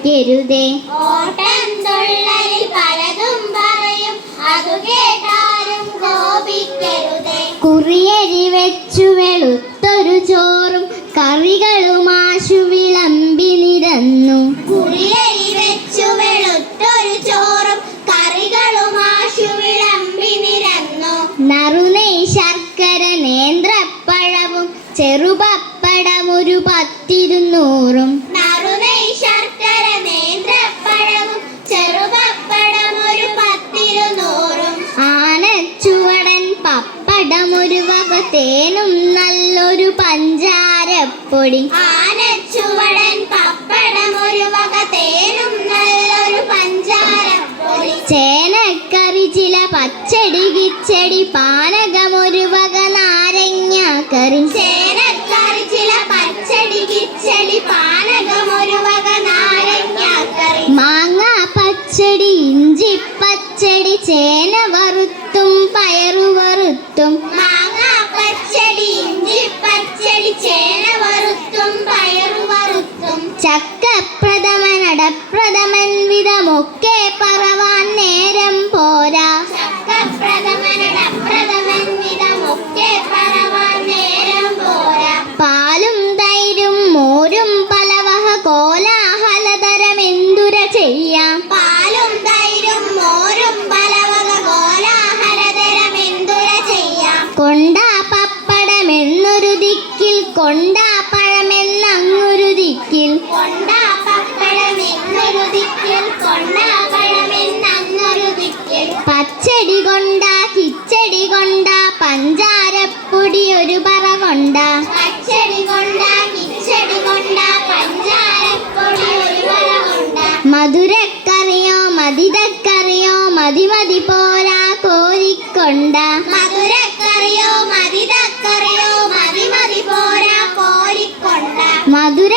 കോപിക്കരുതേ. ഓട്ടം തുള്ളലിൽ പലതും പറയും, അതു കേട്ടാലും കോപിക്കരുതേ. കുറിയരി വെച്ചു വെളുത്തൊരു ചോറും കറികളുമാശു വിളമ്പി നിരന്നു. കുറിയരി വെച്ചു വെളുത്തൊരു ചോറും കറികളുമാശു വിളമ്പി നിരന്നു. നറുനെയ് ശർക്കര നേന്ത്രപ്പഴവും ചെറുപപ്പടമൊരു 10-200. നറുനെയ് ശർക്കര നേന്ത്രപ്പഴവും ചെറുപപ്പടമൊരു 10-200. ആനച്ചുവടൻ പപ്പടമൊരു വക തേനും നല്ലൊരു പഞ്ചാരപ്പൊടി. ആനച്ചുവടൻ പപ്പടമൊരു വക തേനും നല്ലൊരു പഞ്ചാരപ്പൊടി. ചേനക്കറി ചില പച്ചടി കിച്ചടി പാനകമൊരു വക നാരങ്ങാക്കറി. ചേനക്കറി ചില പച്ചടി കിച്ചടി പാനകമൊരു വക നാരങ്ങാക്കറി. മാങ്ങ പച്ചടി ഇഞ്ചി പച്ചടി ചേന വറുത്തും പയറു വറുത്തും. മാങ്ങ പച്ചടി ഇഞ്ചി പച്ചടി ചേന വറുത്തും പയറു വറുത്തും. ചക്കപ്രഥമൻ അടപ്രഥമൻ വിധമൊക്കെ പറവാൻ നേരം പോരാ. ചക്കപ്രഥമനടപ്രഥമൻ വിധമൊക്കെ പറവാൻ നേരം പോരാ. പാലും തൈരും മോരും പലവഹ കോലാഹലതരമെന്തുര ചെയ്യാം. പാലും തൈരും മോരും പലവക കോലാഹലതരമെന്തുര ചെയ്യാം. കൊണ്ടാ പപ്പടമെന്നൊരു ദിക്കിൽ കൊണ്ടാ പഴമെന്നങ്ങൊരു ദിക്കിൽ. കൊണ്ടാ പപ്പടമെന്നൊരു ദിക്കിൽ കൊണ്ടാ പഴമെന്നങ്ങൊരു ദിക്കിൽ. പച്ചടി കൊണ്ടാ കിച്ചടി കൊണ്ടാ പഞ്ചാരപ്പൊടി ഒരു പറ കൊണ്ടാ. പച്ചടി കൊണ്ടാ കിച്ചടി കൊണ്ടാ പഞ്ചാരപ്പൊടി ഒരു പറ കൊണ്ടാ. മധുരക്കറിയോ മതിതക്കറിയോ മതി മതി പോരാ കോരിക്കൊണ്ട. മധുരക്കറിയോ മതിതക്കറിയോ മതി മതി പോരാ കോരിക്കൊണ്ട. മധുര